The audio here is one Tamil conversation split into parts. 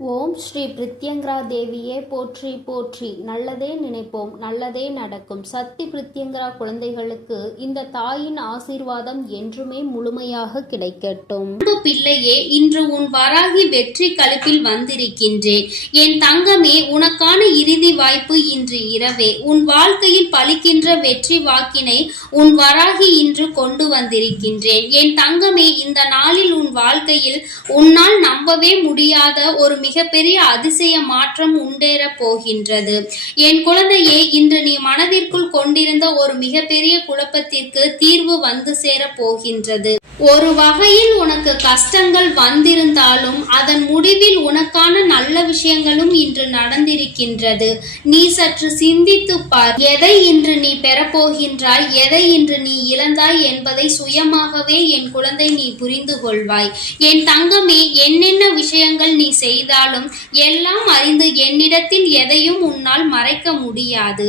ஓம் ஸ்ரீ பிரித்யங்கரா தேவியே போற்றி போற்றி. நல்லதே நினைப்போம், நல்லதே நடக்கும். சக்தி பிரித்யங்கரா குழந்தைகளுக்கு இந்த தாயின் ஆசீர்வாதம் என்றுமே முழுமையாக கிடைக்கட்டும். பிள்ளையே, இன்று உன் வராகி வெற்றி களிப்பில் வந்திருக்கின்றேன். என் தங்கமே, உனக்கான இறுதி வாய்ப்பு இன்று இரவே. உன் வாழ்க்கையில் பலிக்கின்ற வெற்றி வாக்கினை உன் வராகி இன்று கொண்டு வந்திருக்கின்றேன். என் தங்கமே, இந்த நாளில் உன் வாழ்க்கையில் உன்னால் நம்பவே முடியாத ஒரு மிகப்பெரிய அதிசய மாற்றம் உண்டேற போகின்றது. என் குழந்தையே, இன்று நீ மனதிற்குள் கொண்டிருந்த ஒரு மிகப்பெரிய குழப்பத்திற்கு தீர்வு வந்து சேர போகின்றது. ஒரு வகையில் உனக்கு கஷ்டங்கள் வந்திருந்தாலும் அதன் முடிவில் உனக்கான நல்ல விஷயங்களும் இன்று நடந்திருக்கின்றது. நீ சற்று சிந்தித்து பார். எதை இன்று நீ பெறப்போகின்றாய், எதை இன்று நீ இழந்தாய் என்பதை சுயமாகவே என் குழந்தை நீ புரிந்து கொள்வாய். என் தங்கமே, என்னென்ன விஷயங்கள் நீ செய்தாலும் எல்லாம் அறிந்து என்னிடத்தில் எதையும் உன்னால் மறைக்க முடியாது.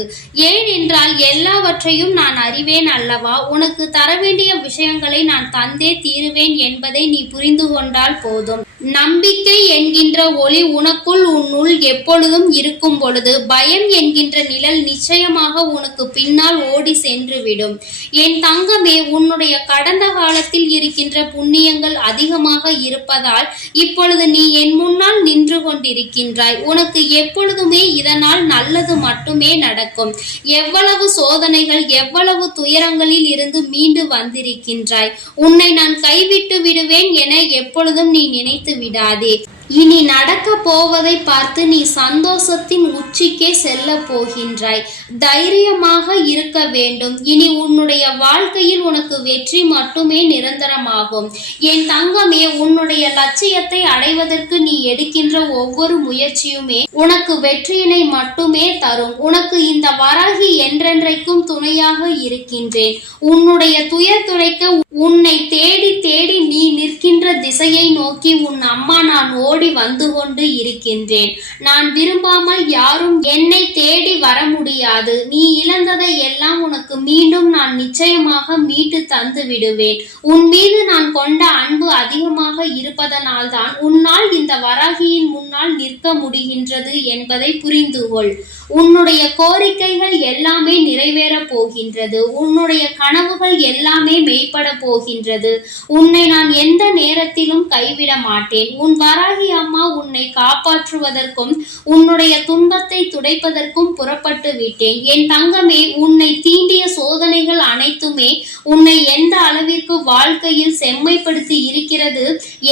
ஏனென்றால் எல்லாவற்றையும் நான் அறிவேன் அல்லவா. உனக்கு தர வேண்டிய விஷயங்களை நான் தந்தே தீருவேன் என்பதை நீ புரிந்து கொண்டால் போதும். நம்பிக்கை என்கின்ற ஒளி உனக்குள் உன்னுள் எப்பொழுதும் இருக்கும் பொழுது பயம் என்கின்ற நிழல் நிச்சயமாக உனக்கு பின்னால் ஓடி சென்றுவிடும். என் தங்கமே, உன்னுடைய கடந்த காலத்தில் இருக்கின்ற புண்ணியங்கள் அதிகமாக இருப்பதால் இப்பொழுது நீ என் முன்னால் நின்று கொண்டிருக்கின்றாய். உனக்கு எப்பொழுதுமே இதனால் நல்லது மட்டுமே நடக்கும். எவ்வளவு சோதனைகள், எவ்வளவு துயரங்களில் இருந்து மீண்டு வந்திருக்கின்றாய். உன்னை நான் கைவிட்டு விடுவேன் என எப்பொழுதும் நீ நினைத்து விடாதே. இனி நடக்க போவதை பார்த்து நீ சந்தோஷத்தின் உச்சிக்கே செல்ல போகின்றாய். தைரியமாக இருக்க வேண்டும். இனி உன்னுடைய வாழ்க்கையில் உனக்கு வெற்றி மட்டுமே நிரந்தரமாகும். என் தங்கமே, உன்னுடைய லட்சியத்தை அடைவதற்கு நீ எடுக்கின்ற ஒவ்வொரு முயற்சியுமே உனக்கு வெற்றியினை மட்டுமே தரும். உனக்கு இந்த வராகி என்றென்றைக்கும் துணையாக இருக்கின்றேன். உன்னுடைய துயர் துடைக்க உன்னை தேடி தேடி நீ நிற்கின்ற திசையை நோக்கி உன் அம்மா நான் ஓடி வந்து கொண்டு இருக்கின்றேன். நான் விரும்பாமல் யாரும் என்னை தேடி வர முடியாது. நீ இழந்ததை எல்லாம் உனக்கு மீண்டும் நான் நிச்சயமாக மீட்டு தந்து விடுவேன். உன் மீது நான் கொண்ட அன்பு அதிகமாக இருப்பதனால்தான் உன்னால் இந்த வராகியின் முன்னால் நிற்க முடிகின்றது என்பதை புரிந்து கொள். உன்னுடைய கோரிக்கைகள் எல்லாமே நிறைவேற போகின்றது. உன்னுடைய கனவுகள் எல்லாமே மெய்ப்பட போகின்றது. உன்னை நான் எந்த நேரத்திலும் கைவிட மாட்டேன். உன் வராகி அம்மா உன்னை காப்பாற்றுவதற்கும் உன்னுடைய துன்பத்தை துடைப்பதற்கும் புறப்பட்டு விட்டேன். என் தங்கமே, உன்னை தீண்டிய சோதனைகள் அனைத்துமே உன்னை எந்த அளவிற்கு வாழ்க்கையில் செம்மைப்படுத்தி இருக்கிறது,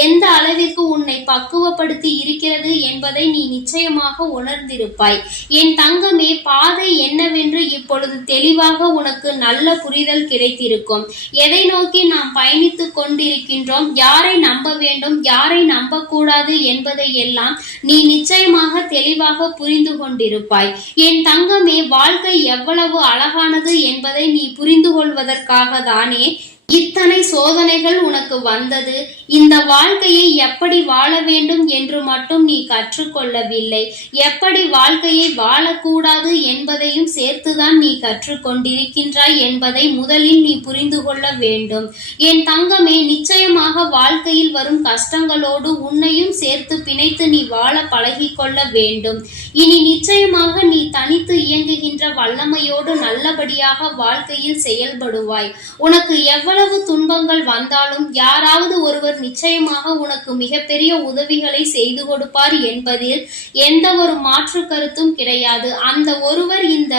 எந்த அளவிற்கு உன்னை பக்குவப்படுத்தி இருக்கிறது என்பதை நீ நிச்சயமாக உணர்ந்திருப்பாய். என் தங்கமே, பாதை என்னவென்று இப்பொழுது தெளிவாக உனக்கு நல்ல புரிதல் கிடைத்திருக்கும். எதை நோக்கி நாம் பயணித்துக் கொண்டிருக்கின்றோம், யாரை நம்ப வேண்டும், யாரை நம்பக்கூடாது என்பதை எல்லாம் நீ நிச்சயமாக தெளிவாக புரிந்து கொண்டிருப்பாய். என் தங்கமே, வாழ்க்கை எவ்வளவு அழகானது என்பதை நீ புரிந்து கொள்வதற்காக தானே இத்தனை சோதனைகள் உனக்கு வந்தது. இந்த வாழ்க்கையை எப்படி வாழ வேண்டும் என்று மட்டும் நீ கற்றுக்கொள்ளவில்லை, எப்படி வாழ்க்கையை வாழக்கூடாது என்பதையும் சேர்த்துதான் நீ கற்றுக்கொண்டிருக்கின்றாய் என்பதை முதலில் நீ புரிந்து கொள்ள வேண்டும். என் தங்கமே, நிச்சயமாக வாழ்க்கையில் வரும் கஷ்டங்களோடு உன்னையும் சேர்த்து பிணைத்து நீ வாழ பழகி கொள்ள வேண்டும். இனி நிச்சயமாக நீ தனித்து இயங்குகின்ற வல்லமையோடு நல்லபடியாக வாழ்க்கையில் செயல்படுவாய். உனக்கு எவ்வளவு துன்பங்கள் வந்தாலும் யாராவது ஒருவர் நிச்சயமாக உனக்கு மிகப்பெரிய உதவிகளை செய்து கொடுப்பார் என்பதில் எந்த ஒரு மாற்று கருத்தும் கிடையாது. அந்த ஒருவர் இந்த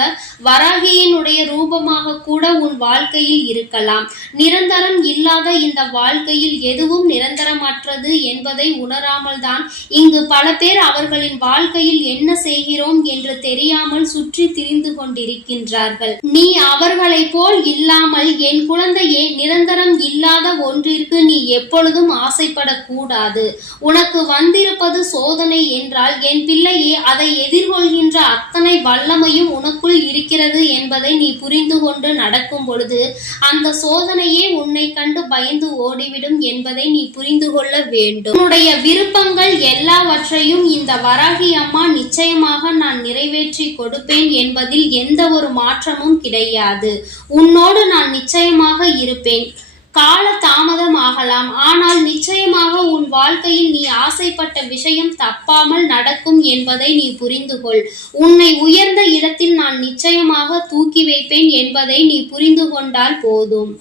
வராகியினுடைய ரூபமாக கூட உன் வாழ்க்கையில் இருக்கலாம். நிரந்தரம் இல்லாத இந்த வாழ்க்கையில் எதுவும் நிரந்தரமற்றது என்பதை உணராமல் தான் இங்கு பல பேர் அவர்களின் வாழ்க்கையில் என்ன செய்கிறோம் என்று தெரியாமல் சுற்றி திரிந்து கொண்டிருக்கின்றார்கள். நீ அவர்களை போல் இல்லாமல் என் குழந்தையே, நிரந்தரம் இல்லாத ஒன்றிற்கு நீ எப்பொழுதும் ஆசைப்படக்கூடாது. உனக்கு வந்திருப்பது சோதனை என்றால் என் பிள்ளையே, அதை எதிர்கொள்கின்ற அத்தனை வல்லமையும் உனக்குள் இருக்கிறது என்பதை நீ புரிந்து கொண்டு நடக்கும் பொழுது அந்த சோதனையே உன்னை கண்டு பயந்து ஓடிவிடும் என்பதை நீ புரிந்து கொள்ள வேண்டும். உன்னுடைய விருப்பங்கள் எல்லாவற்றையும் இந்த வராகி அம்மா நிச்சயமாக நான் நிறைவேற்றி கொடுப்பேன் என்பதில் எந்த ஒரு மாற்றமும் கிடையாது. உன்னோடு நான் நிச்சயமாக இருப்பேன். கால தாமதம் ஆகலாம், ஆனால் நிச்சயமாக உன் வாழ்க்கையில் நீ ஆசைப்பட்ட விஷயம் தப்பாமல் நடக்கும் என்பதை நீ புரிந்து கொள். உன்னை உயர்ந்த இடத்தில் நான் நிச்சயமாக தூக்கி வைப்பேன் என்பதை நீ புரிந்து கொண்டால் போதும்.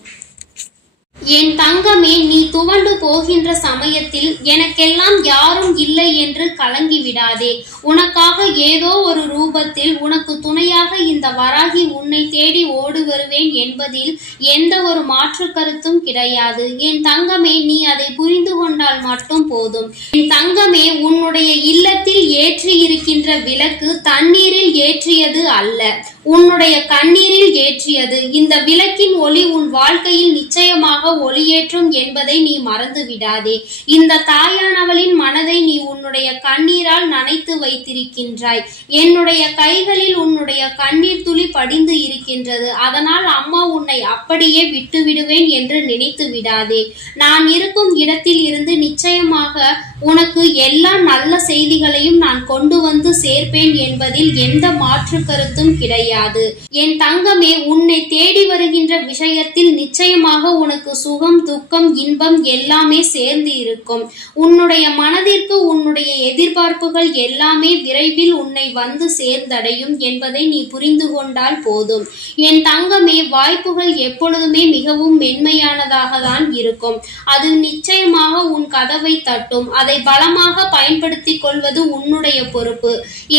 என் தங்கமே, நீ துவண்டு போகின்ற சமயத்தில் எனக்கெல்லாம் யாரும் இல்லை என்று கலங்கி விடாதே. உனக்காக ஏதோ ஒரு ரூபத்தில் உனக்கு துணையாக இந்த வராகி உன்னை தேடி ஓடி வருவேன் என்பதில் எந்த ஒரு மாற்று கருத்தும் கிடையாது. என் தங்கமே, நீ அதை புரிந்து கொண்டால் மட்டும் போதும். என் தங்கமே, உன்னுடைய இல்லத்தில் ஏற்றி இருக்கின்ற விளக்கு தண்ணீரில் ஏற்றியது அல்ல, உன்னுடைய கண்ணீரில் ஏற்றியது. இந்த விளக்கின் ஒளி உன் வாழ்க்கையில் நிச்சயமாக ஒளியேற்றும் என்பதை நீ மறந்து விடாதே. இந்த தாயானவளின் மனதை நீ உன்னுடைய கண்ணீரால் நனைத்து வைத்திருக்கின்றாய். என்னுடைய கைகளில் உன்னுடைய கண்ணீர் துளி படிந்து இருக்கின்றது. அதனால் அம்மா உன்னை அப்படியே விட்டு விடுவேன் என்று நினைத்து விடாதே. நான் இருக்கும் இடத்தில் இருந்து நிச்சயமாக உனக்கு எல்லா நல்ல செய்திகளையும் நான் கொண்டு வந்து சேர்ப்பேன் என்பதில் எந்த மாற்று கருத்தும் கிடையாது. என் தங்கமே, உன்னை தேடி வருகின்ற விஷயத்தில் நிச்சயமாக உனக்கு சுகம், துக்கம், இன்பம் எல்லாமே சேர்ந்து இருக்கும். உன்னுடைய மனதிற்கு உன்னுடைய எதிர்பார்ப்புகள் எல்லாமே விரைவில் உன்னை வந்து சேர்ந்தடையும் என்பதை நீ புரிந்து கொண்டால் போதும். என் தங்கமே, வாய்ப்புகள் எப்பொழுதுமே மிகவும் மென்மையானதாக தான் இருக்கும். அது நிச்சயமாக உன் கதவை தட்டும். அதை பலமாக பயன்படுத்திக் கொள்வது உன்னுடைய பொறுப்பு.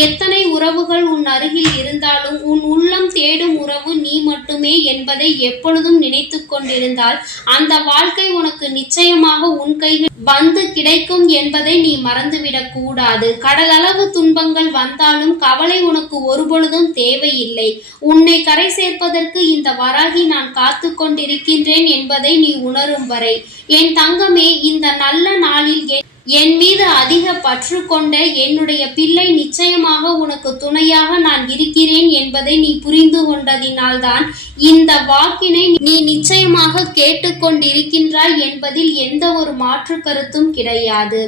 எத்தனை உறவுகள் உன் அருகில் இருந்தாலும் உன் உள்ளம் தேடும் உறவு நீ மட்டுமே என்பதை எப்பொழுதும் நினைத்து கொண்டிருந்தால் அந்த வாழ்க்கை உனக்கு நிச்சயமாக உன் கையில் வந்து கிடைக்கும் என்பதை நீ மறந்துவிடக் கூடாது. கடலளவு துன்பங்கள் வந்தாலும் கவலை உனக்கு ஒருபொழுதும் தேவையில்லை. உன்னை கரை சேர்ப்பதற்கு இந்த வராகி நான் காத்து கொண்டிருக்கின்றேன் என்பதை நீ உணரும் வரை. என் தங்கமே, இந்த நல்ல நாளில் என் மீது அதிக பற்று கொண்ட என்னுடைய பிள்ளை நிச்சயமாக உனக்கு துணையாக நான் இருக்கிறேன் என்பதை நீ புரிந்து கொண்டதினால்தான் இந்த வாக்கினை நீ நிச்சயமாக கேட்டுக்கொண்டிருக்கின்றாய் என்பதில் எந்த ஒரு மாற்று கருத்தும் கிடையாது.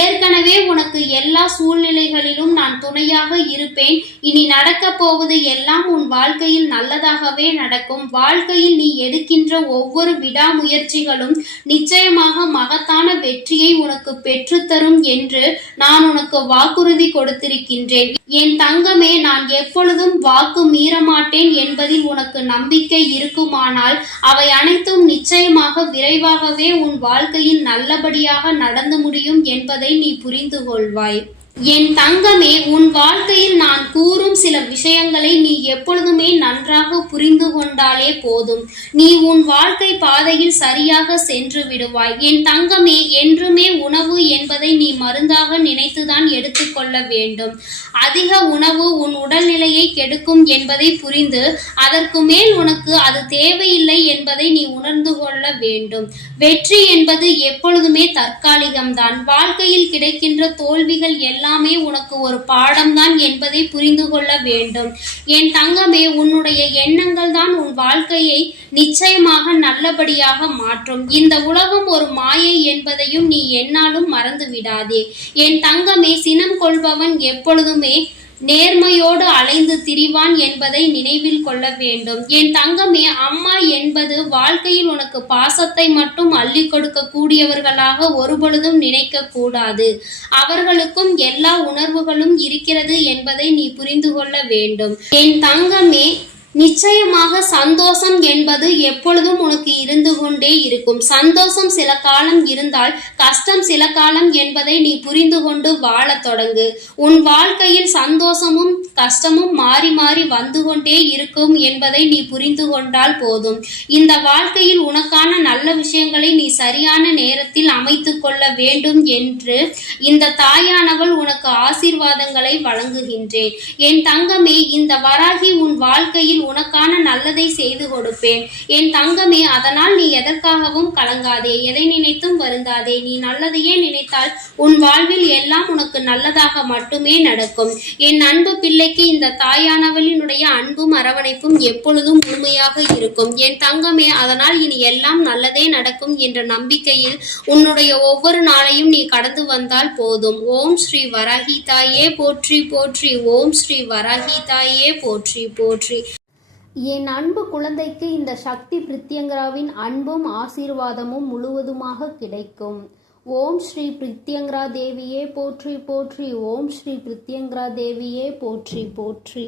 ஏற்கனவே உனக்கு எல்லா சூழ்நிலைகளிலும் நான் துணையாக இருப்பேன். இனி நடக்க போவது எல்லாம் உன் வாழ்க்கையில் நல்லதாகவே நடக்கும். வாழ்க்கையில் நீ எடுக்கின்ற ஒவ்வொரு விடாமுயற்சிகளும் நிச்சயமாக மகத்தான வெற்றியை உனக்கு பெற்றுத்தரும் என்று நான் உனக்கு வாக்குறுதி கொடுத்திருக்கின்றேன். என் தங்கமே, நான் எப்பொழுதும் வாக்கு மீறமாட்டேன் என்பதில் உனக்கு நம்பிக்கை இருக்குமானால் அவை அனைத்தும் நிச்சயமாக விரைவாகவே உன் வாழ்க்கையில் நல்லபடியாக நடந்து முடியும் என்பதை நீ புரிந்து கொள்வாய். என் தங்கமே, உன் வாழ்க்கையில் நான் கூறும் சில விஷயங்களை நீ எப்பொழுதுமே நன்றாக புரிந்து கொண்டாலே போதும். நீ உன் வாழ்க்கை பாதையில் சரியாக சென்று விடுவாய். என் தங்கமே, என்றுமே உணவு என்பதை நீ மருந்தாக நினைத்துதான் எடுத்துக்கொள்ள வேண்டும். அதிக உணவு உன் உடல்நிலையை கெடுக்கும் என்பதை புரிந்து அதற்கு மேல் உனக்கு அது தேவையில்லை என்பதை நீ உணர்ந்து கொள்ள வேண்டும். வெற்றி என்பது எப்பொழுதுமே தற்காலிகம்தான். வாழ்க்கையில் கிடைக்கின்ற தோல்விகள் எல்லாமே உனக்கு ஒரு பாடம்தான் என்பதை புரிந்து கொள்ள வேண்டும். என் தங்கமே, உன்னுடைய எண்ணங்கள் தான் உன் வாழ்க்கையை நிச்சயமாக நல்லபடியாக மாற்றும். இந்த உலகம் ஒரு மாயை என்பதையும் நீ என்னாலும் மறந்து விடாதே. என் தங்கமே, சினம் கொள்பவன் எப்பொழுதுமே நேர்மையோடு அலைந்து திரிவான் என்பதை நினைவில் கொள்ள வேண்டும். என் தங்கமே, அம்மா என்பது வாழ்க்கையில் உனக்கு பாசத்தை மட்டும் அள்ளி கொடுக்க கூடியவர்களாக ஒருபொழுதும் நினைக்க கூடாது. அவர்களுக்கும் எல்லா உணர்வுகளும் இருக்கிறது என்பதை நீ புரிந்து கொள்ள வேண்டும். என் தங்கமே, நிச்சயமாக சந்தோஷம் என்பது எப்பொழுதும் உனக்கு இருந்து கொண்டே இருக்கும். சந்தோஷம் சில காலம் இருந்தால் கஷ்டம் சில காலம் என்பதை நீ புரிந்து கொண்டு வாழ தொடங்கு. உன் வாழ்க்கையில் சந்தோஷமும் கஷ்டமும் மாறி மாறி வந்து கொண்டே இருக்கும் என்பதை நீ புரிந்து கொண்டால் போதும். இந்த வாழ்க்கையில் உனக்கான நல்ல விஷயங்களை நீ சரியான நேரத்தில் அமைத்து கொள்ள வேண்டும் என்று இந்த தாயானவள் உனக்கு ஆசீர்வாதங்களை வழங்குகின்றேன். என் தங்கமே, இந்த வராகி உன் வாழ்க்கையில் உனக்கான நல்லதை செய்து கொடுப்பேன். என் தங்கமே, அதனால் நீ எதற்காகவும் கலங்காதே, எதை நினைத்தும் வருந்தாதே. நீ நல்லதையே நினைத்தால் உன் வாழ்வில் எல்லாம் உனக்கு நல்லதாக மட்டுமே நடக்கும். என் அன்பு பிள்ளைக்கு இந்த தாயானவளினுடைய அன்பும் அரவணைப்பும் எப்பொழுதும் முழுமையாக இருக்கும். என் தங்கமே, அதனால் இனி எல்லாம் நல்லதே நடக்கும் என்ற நம்பிக்கையில் உன்னுடைய ஒவ்வொரு நாளையும் நீ கடந்து வந்தால் போதும். ஓம் ஸ்ரீ வராகி தாயே போற்றி போற்றி. ஓம் ஸ்ரீ வராகி தாயே போற்றி போற்றி. என் அன்பு குழந்தைக்கு இந்த சக்தி பிரித்யங்கராவின் அன்பும் ஆசீர்வாதமும் முழுவதுமாக கிடைக்கும். ஓம் ஸ்ரீ பிரித்யங்கரா தேவியே போற்றி போற்றி. ஓம் ஸ்ரீ பிரித்யங்கரா தேவியே போற்றி போற்றி.